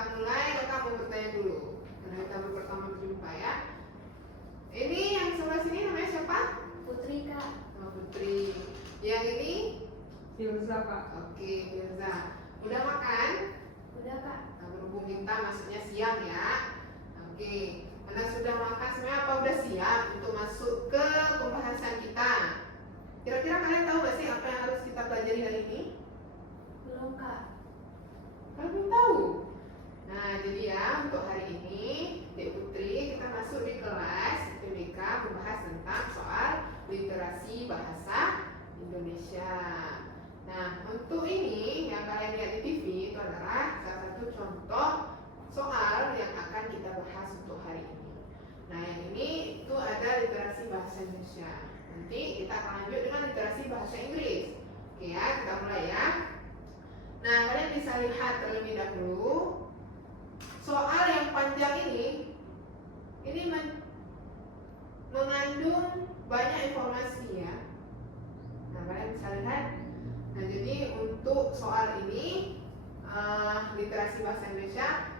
kita mulai, kakak mau bertanya dulu. Karena kita baru pertama berjumpa ya. Ini yang sebelah sini namanya siapa? Putri, Kak. Oh, Putri. Yang ini? Firza, Kak. Oke, Firza. Udah makan? Udah, Kak. Nah, berhubung kita maksudnya siang ya. Oke, karena sudah makan semuanya apa udah siap untuk masuk ke pembahasan kita? Kira-kira kalian tahu gak sih apa yang harus kita pelajari hari ini? Belum, Kak. Kalian belum tahu? Nah, jadi ya untuk hari ini Dek Putri kita masuk di kelas IPBK membahas tentang soal literasi bahasa Indonesia. Nah, untuk ini yang kalian lihat di TV itu adalah salah satu contoh soal yang akan kita bahas untuk hari ini. Nah, yang ini itu ada literasi bahasa Indonesia. Nanti kita akan lanjut dengan literasi bahasa Inggris. Oke ya, kita mulai ya. Nah, kalian bisa lihat terlebih dahulu soal yang panjang ini mengandung banyak informasi ya. Nah, kalian bisa lihat. Nah, jadi untuk soal ini literasi bahasa Indonesia,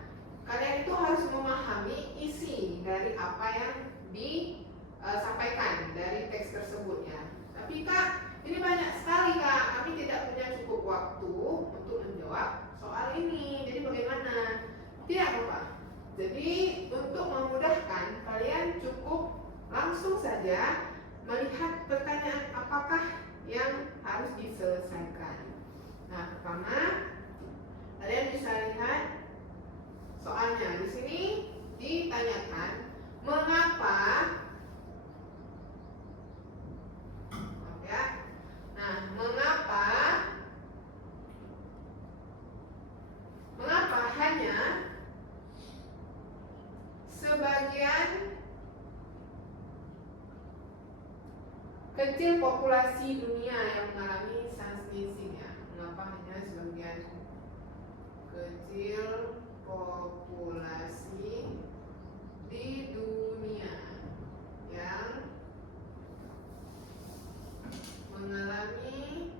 kalian itu harus memahami isi dari apa yang disampaikan dari teks tersebut ya. Tapi Kak, ini banyak sekali Kak, kami tidak punya cukup waktu untuk menjawab soal ini. Jadi bagaimana? Tidak Bapak. Jadi untuk memudahkan, kalian cukup langsung saja melihat pertanyaan apakah yang harus diselesaikan. Nah, pertama kalian bisa lihat soalnya. Di sini ditanyakan mengapa. Ya. Nah, mengapa hanya sebagian kecil populasi dunia yang mengalami sans sneezing ya? Mengapa hanya sebagian kecil populasi di dunia yang mengalami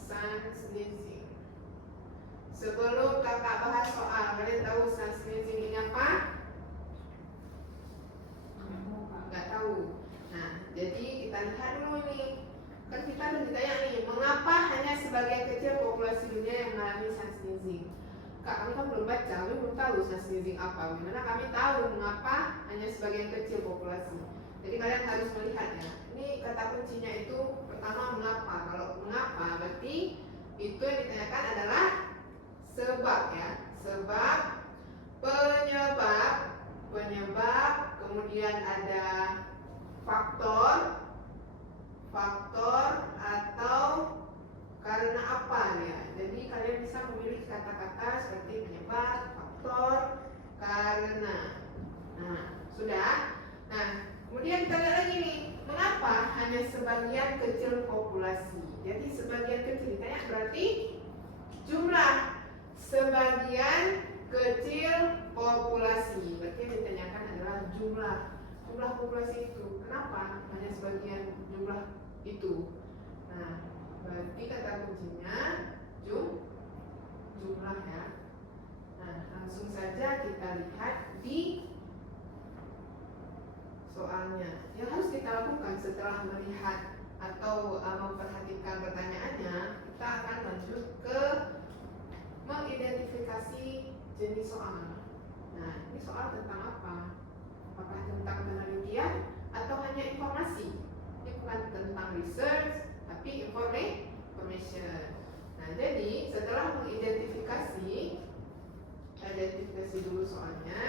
sans sneezing? Sebelum kakak bahas soal, kalian tahu sans sneezing ini apa? Nggak tahu. Nah, jadi kita lihat dulu nih. Kan kita udah ditanya nih, mengapa hanya sebagian kecil populasi dunia yang mengalami sans sneezing? Kak, kami kan belum baca, kami belum tahu sans sneezing apa. Gimana kami tahu mengapa hanya sebagian kecil populasi? Jadi kalian harus melihatnya. Ini kata kuncinya itu pertama mengapa. Kalau mengapa berarti itu yang ditanyakan adalah sebab ya. Sebab, penyebab, kemudian ada faktor atau karena apa ya. Jadi kalian bisa memilih kata-kata seperti penyebab, faktor, karena. Nah, sudah. Nah, kemudian kita lihat lagi nih, mengapa hanya sebagian kecil populasi? Jadi sebagian kecil ditanya berarti jumlah sebagian kecil populasi. Berarti yang ditanyakan adalah jumlah populasi itu. Kenapa hanya sebagian jumlah itu? Nah, berarti kata kuncinya jumlah ya. Nah, langsung saja kita lihat di soalnya. Yang harus kita lakukan setelah melihat atau memperhatikan pertanyaannya, kita akan lanjut ke mengidentifikasi jenis soal. Nah, ini soal tentang apa? Apakah tentang penelitian atau hanya informasi? Ini bukan tentang research, tapi information. Nah, jadi setelah mengidentifikasi dulu soalnya.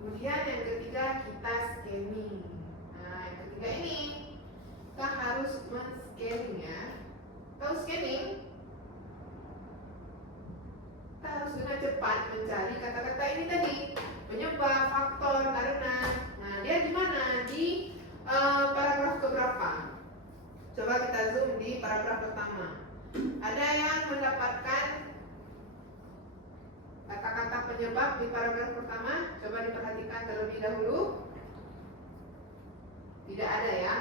Kemudian yang ketiga kita scanning. Nah, yang ketiga ini kita harus men-scanning ya. Tahu scanning? Kita harus dengan cepat mencari kata-kata ini tadi, penyebab, faktor, karena. Nah, dia di mana? Di paragraf keberapa? Coba kita zoom di paragraf pertama. Ada yang mendapatkan kata-kata penyebab di paragraf pertama? Coba diperhatikan terlebih dahulu. Tidak ada ya.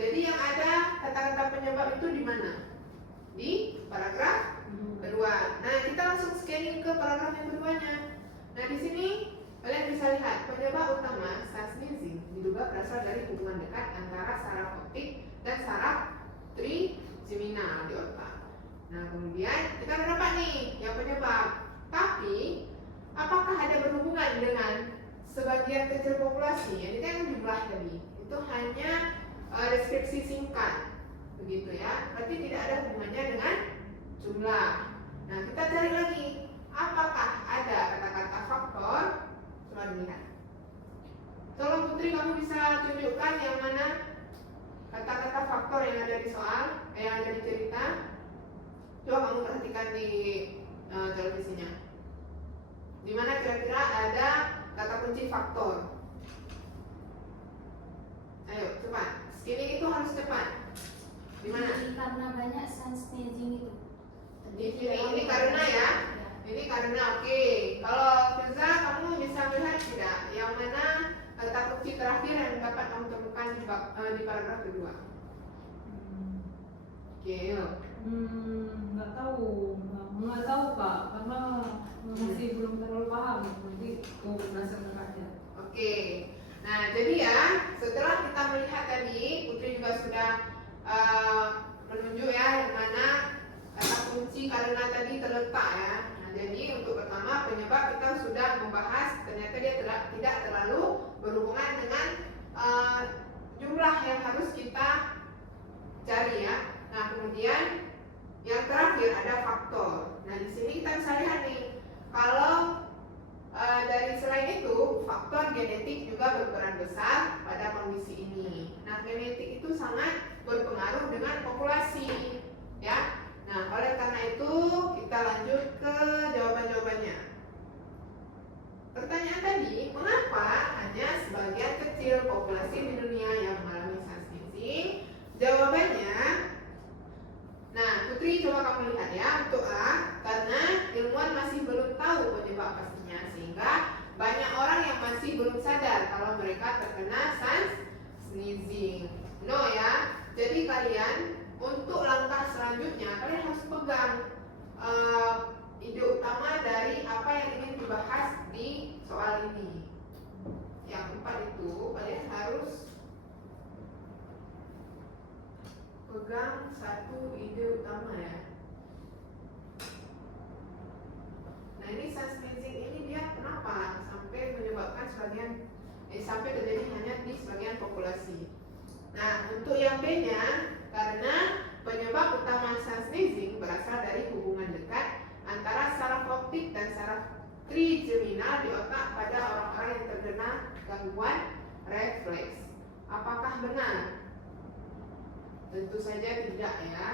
jadi yang ada kata-kata penyebab itu di mana? Di paragraf kedua. Nah, kita langsung scanning ke paragraf yang keduanya. Nah, di sini kalian bisa lihat penyebab utama sun sneezing diduga berasal dari hubungan dekat antara saraf optik dan saraf trigeminal di otak. Nah, kemudian kita udah dapat nih yang penyebab. Tapi apakah ada berhubungan dengan sebagian kecil populasi? Ini kan jumlah tadi. Itu hanya deskripsi singkat, begitu ya. Berarti tidak ada hubungannya dengan jumlah. Nah, kita cari lagi. Apakah ada kata-kata faktor? Coba dilihat. Tolong Putri, kamu bisa tunjukkan yang mana kata-kata faktor yang ada di soal, yang ada di cerita. Coba kamu perhatikan di televisinya. Di mana kira-kira ada kata kunci faktor? Ayo, cepat. Scanning itu harus cepat. Di mana? Karena banyak sun sneezing itu. Ini karena ya. Ini karena oke. Kalau Firza, kamu bisa melihat tidak yang mana kata kunci terakhir yang dapat kamu temukan di paragraf kedua? Oke, yuk. Nggak tahu Kak, karena masih belum terlalu paham. Nanti aku berdasarkan aja. Oke. Nah, jadi ya setelah kita melihat tadi, Putri juga sudah menunjuk ya yang mana kata kunci karena tadi terletak ya. Nah, jadi untuk pertama penyebab kita sudah membahas ternyata dia tidak terlalu berhubungan dengan jumlah yang harus kita cari ya. Nah, kemudian yang terakhir ada faktor. Nah, di sini kita bisa lihat nih kalau dari selain itu faktor genetik juga berperan besar pada kondisi ini. Nah, genetik itu sangat berpengaruh dengan populasi ya. Nah, oleh karena itu kita lanjut ke jawaban-jawabannya. Pertanyaan tadi, mengapa hanya sebagian kecil populasi di dunia yang mengalami sun sneezing? Jawabannya, nah Putri coba kamu lihat ya untuk A, karena ilmuwan masih belum tahu penyebab pastinya sehingga banyak orang yang masih belum sadar kalau mereka terkena sun sneezing. No ya, jadi kalian untuk langkah selanjutnya kalian harus pegang ide utama dari apa yang ingin dibahas di soal ini. Yang empat itu kalian harus pegang satu ide utama ya. Nah, ini sun sneezing ini dia kenapa sampai menyebabkan sampai terjadi hanya di sebagian populasi. Nah, untuk yang B-nya, karena penyebab utama sun sneezing berasal dari hubungan dekat antara saraf optik dan saraf trigeminal di otak pada orang-orang yang terkena gangguan refleks. Apakah benar? Tentu saja tidak ya.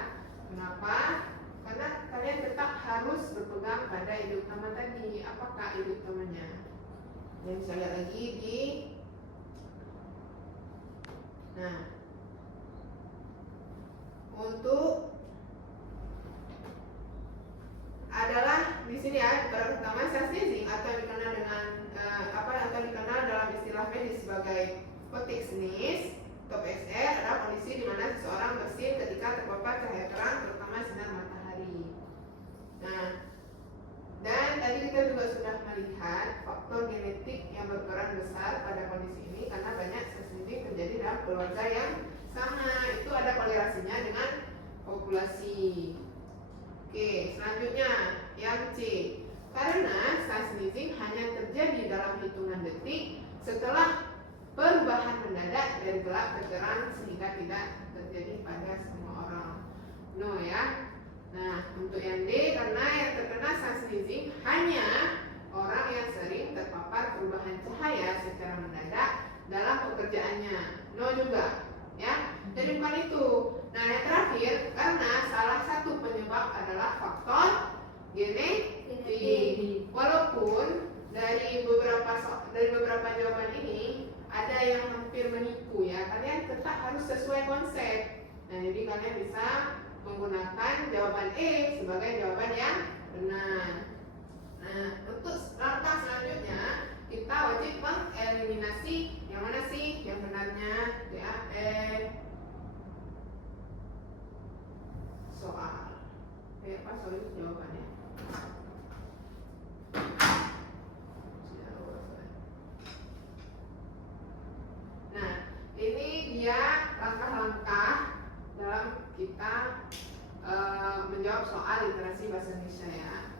Kenapa? Karena kalian tetap harus berpegang pada ide utama tadi. Apakah ide utamanya? Yang bisa lihat lagi di untuk adalah di sini ya, pertama sun sneezing atau dikenal dengan atau dikenal dalam istilah medis sebagai optic sneeze atau PSR adalah kondisi di mana seseorang bersin ketika terpapar cahaya terang terutama sinar matahari. Nah, dan tadi kita juga sudah melihat faktor genetik yang berperan besar pada kondisi ini karena banyak sun sneezing terjadi dalam keluarga yang sama. Itu ada korelasinya dengan populasi. Oke, selanjutnya yang C. Karena sun sneezing hanya terjadi dalam hitungan detik setelah perubahan mendadak dari gelap ke terang sehingga tidak terjadi pada semua orang. No ya. Nah, untuk yang D, karena yang terkena sun sneezing hanya orang yang sering terpapar perubahan cahaya secara mendadak dalam pekerjaannya. No juga. Ya, jadi bukan itu. Nah, yang terakhir, karena salah satu penyebab adalah faktor genetik. Walaupun dari beberapa jawaban ini ada yang hampir menipu ya, kalian tetap harus sesuai konsep. Nah, jadi kalian bisa menggunakan jawaban E sebagai jawaban yang benar. Nah, untuk langkah selanjutnya kita wajib mengeliminasi yang mana sih yang benarnya ya.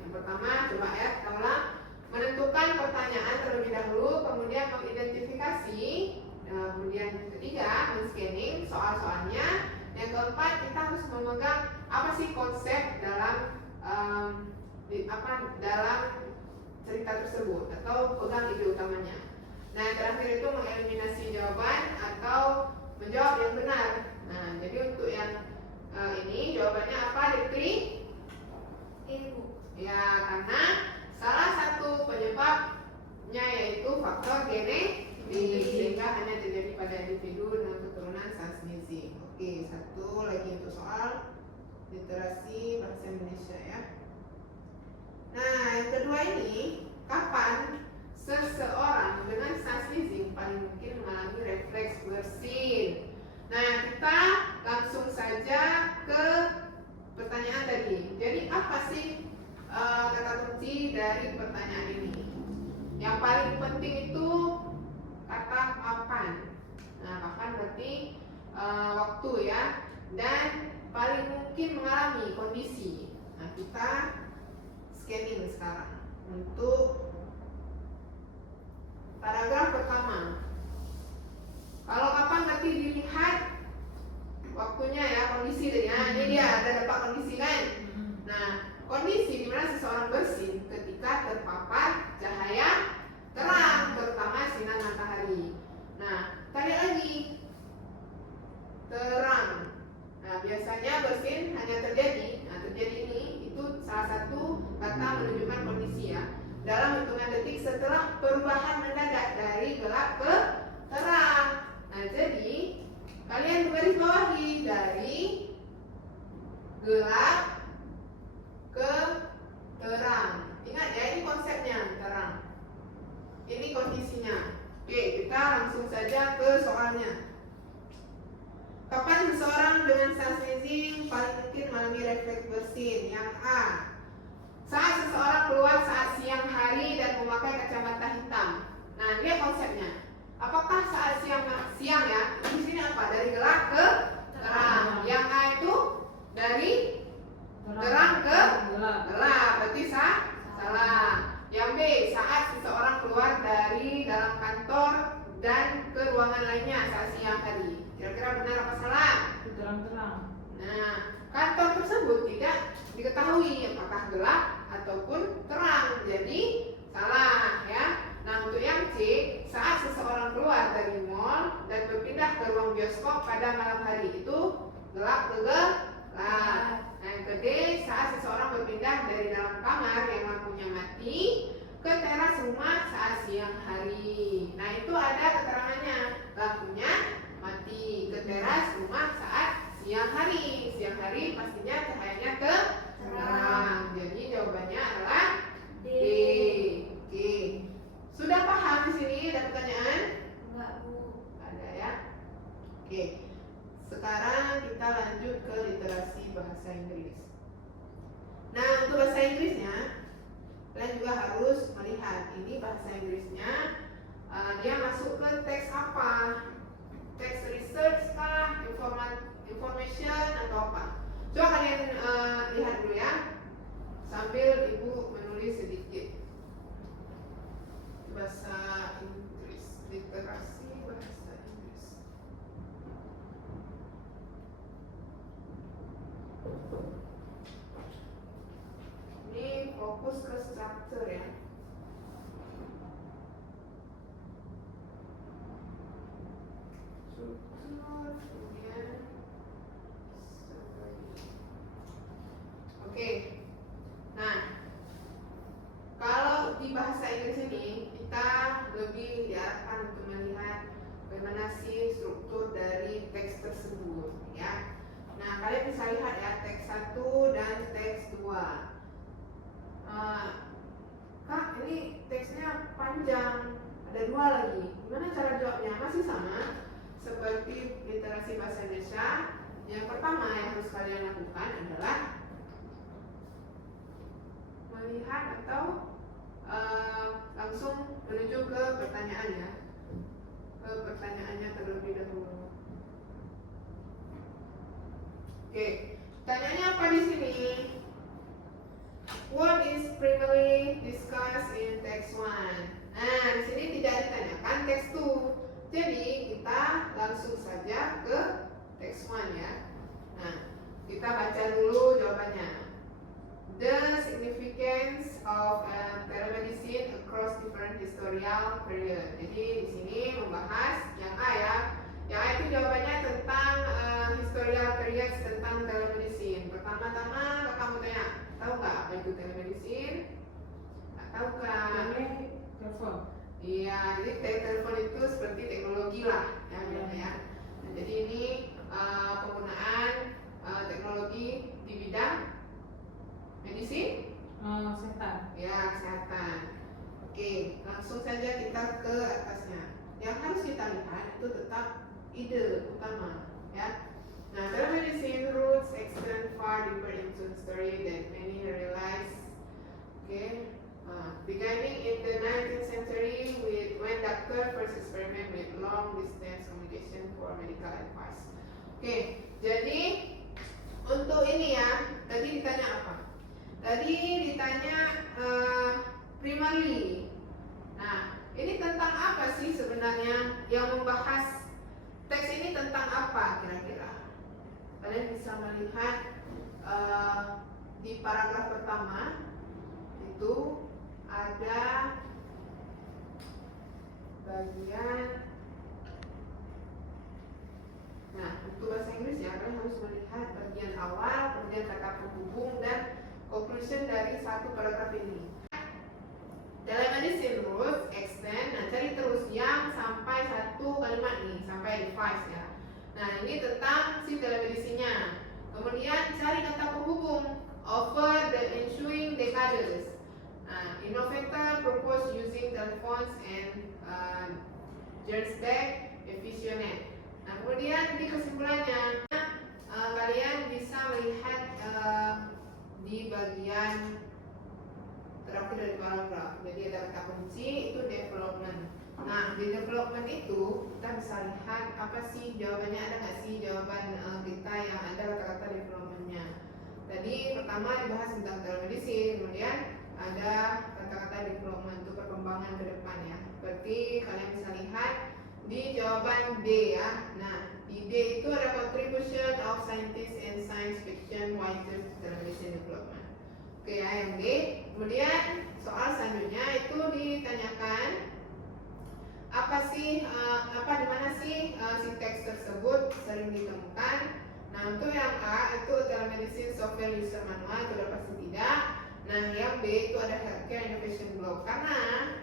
Yang pertama, coba ya kita ulang. Menentukan pertanyaan terlebih dahulu, kemudian mengidentifikasi, kemudian ketiga, men-scanning soal-soalnya. Yang keempat, kita harus memegang apa sih konsep dalam dalam cerita tersebut atau pegang ide utamanya. Nah, yang terakhir itu mengeliminasi jawaban atau menjawab yang benar. Nah, jadi untuk yang ini jawabannya apa, Dikri? Ibu. Ya, karena salah satu penyebabnya yaitu faktor genetik, sehingga hanya terjadi pada individu dengan keturunan Sansnizi. Oke, satu lagi untuk soal literasi bahasa Indonesia ya. Nah, yang kedua ini, kapan seseorang dengan Sansnizi paling mungkin mengalami refleks bersin? Nah, kita langsung saja ke pertanyaan tadi. Jadi apa sih kata kunci dari pertanyaan ini? Yang paling penting itu kata kapan. Nah, kapan berarti waktu ya. Dan paling mungkin mengalami kondisi. Nah, kita scanning sekarang untuk paragraf pertama. Kalau kapan berarti dilihat waktunya ya, kondisi tadi. Nah, ini dia ada dapat kondisi kan. Nah, kondisi di mana seseorang bersin ketika terpapar cahaya terang, terutama sinar matahari. Nah, tadi lagi terang. Nah, biasanya bersin hanya terjadi. Nah, terjadi ini itu salah satu kata menunjukkan kondisi ya. Dalam hitungan detik setelah perubahan mendadak dari gelap ke terang. Nah, jadi kalian garis bawahi dari gelap ke terang. Ingat ya, ini konsepnya terang. Ini kondisinya. Oke, kita langsung saja ke soalnya. Kapan seseorang dengan Sansnizi paling mungkin mengalami refleks bersin? Yang A, saat seseorang keluar saat siang hari dan memakai kacamata hitam. Nah, lihat konsepnya. Apakah saat siang ya? Di sini apa? Dari gelap ke terang. Yang A itu dari terang ke gelap. Berarti salah. Yang B, saat seseorang keluar dari dalam kantor dan ke ruangan lainnya saat siang hari. Kira-kira benar apa salah? Terang-terang. Nah, kantor tersebut tidak diketahui apakah gelap ataupun terang. Jadi salah ya. Nah, untuk yang C, saat seseorang keluar dari mall dan berpindah ke ruang bioskop pada malam hari itu gelap ke gelap. Nah, yang ke D, saat seseorang berpindah dari dalam kamar yang lampunya mati ke teras rumah saat siang hari. Nah, itu ada keterangannya. Lampunya mati ke teras rumah saat siang hari. Siang hari pastinya cahayanya ke terang. Jadi jawabannya adalah D. Oke. Sudah paham di sini? Ada pertanyaan? Enggak, Bu. Ada ya. Oke. Sekarang kita lanjut ke literasi bahasa Inggris. Nah, untuk bahasa Inggrisnya, kalian juga harus melihat ini bahasa Inggrisnya dia masuk ke teks apa? Teks research kah? Information atau apa? Coba kalian lihat dulu ya, sambil ibu menulis sedikit. Bahasa Inggris, literasi bahasa Inggris. Ini fokus ke struktur ya. Struktur, kemudian oke. Nah, kalau di bahasa Inggris ini kita lebih diarahkan untuk melihat bagaimana sih struktur dari teks tersebut ya. Nah, kalian bisa lihat ya teks 1 dan teks 2. Kak, ini teksnya panjang, ada 2 lagi. Gimana cara jawabnya? Masih sama seperti literasi bahasa Indonesia. Yang pertama yang harus kalian lakukan adalah melihat atau langsung menuju ke pertanyaannya, ke pertanyaannya terlebih dahulu. Oke, pertanyaannya apa di sini? What is discussed in text 1. Nah, di sini tidak ditanyakan text 2. Jadi, kita langsung saja ke text 1 ya. Nah, kita baca dulu jawabannya. The significance of telemedicine across different historical period. Jadi di sini membahas yang A ya. Yang A itu jawabannya tentang historical period tentang telemedicine. Pertama-tama kakak mau tanya, tahu nggak apa itu telemedicine? Nggak tahu kan? Telepon. Iya, jadi telepon itu seperti teknologi lah ya, ya. Nah, jadi ini penggunaan teknologi di bidang medicine, Kesehatan. ya kesehatan. Oke, langsung saja kita ke atasnya. Yang harus kita lihat itu tetap ide utama, ya. Nah, telemedicine roots extend far deeper into history than many realize. Okay, beginning in the 19th century with when doctor first experiment with long distance communication for medical advice. Oke, jadi untuk ini ya, tadi ditanya apa? Tadi ditanya primarily. Nah, ini tentang apa sih sebenarnya yang membahas teks ini tentang apa kira-kira? Kalian bisa melihat di paragraf pertama itu ada bagian. Nah, untuk bahasa Inggris ya, kalian harus melihat bagian awal, kemudian kata penghubung dan conclusion dari satu paragraf ini. Telemedicine rules extend, nah cari terus yang sampai satu kalimat nih, sampai device ya. Nah, ini tentang si telemedicine-nya. Kemudian cari kata penghubung over the ensuing decades. Nah, innovator propose using telephones and Gersbeck efficient. Nah, kemudian di kesimpulannya kalian bisa melihat di bagian terakhir dari paragraf. Jadi ada kata kunci itu development. Nah, di development itu kita bisa lihat apa sih jawabannya, ada nggak sih jawaban kita yang ada kata-kata developmentnya. Tadi pertama dibahas tentang telemedicine, kemudian ada kata-kata development untuk perkembangan ke depan ya. Seperti kalian bisa lihat di jawaban D ya. Nah, di D itu ada contribution of scientists and science fiction writers to telemedicine development. Oke ya, yang D. Kemudian soal selanjutnya itu ditanyakan apa sih di mana sih si teks tersebut sering ditemukan. Nah, untuk yang A itu telemedicine software user manual itu udah pasti tidak. Nah, yang B itu ada healthcare innovation blog. Karena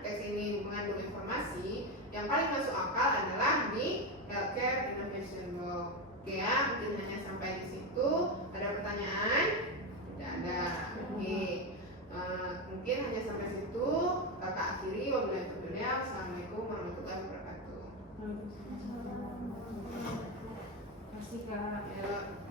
teks ini mengandung informasi, yang paling masuk akal adalah di healthcare innovation blog. Oke ya, mungkin hanya sampai di situ. Ada pertanyaan? Tidak ada. Oke. Mungkin hanya sampai situ. Kakak akhiri. Wabillahi taufiq. Assalamualaikum warahmatullahi wabarakatuh. Terima kasih Kak. Ya.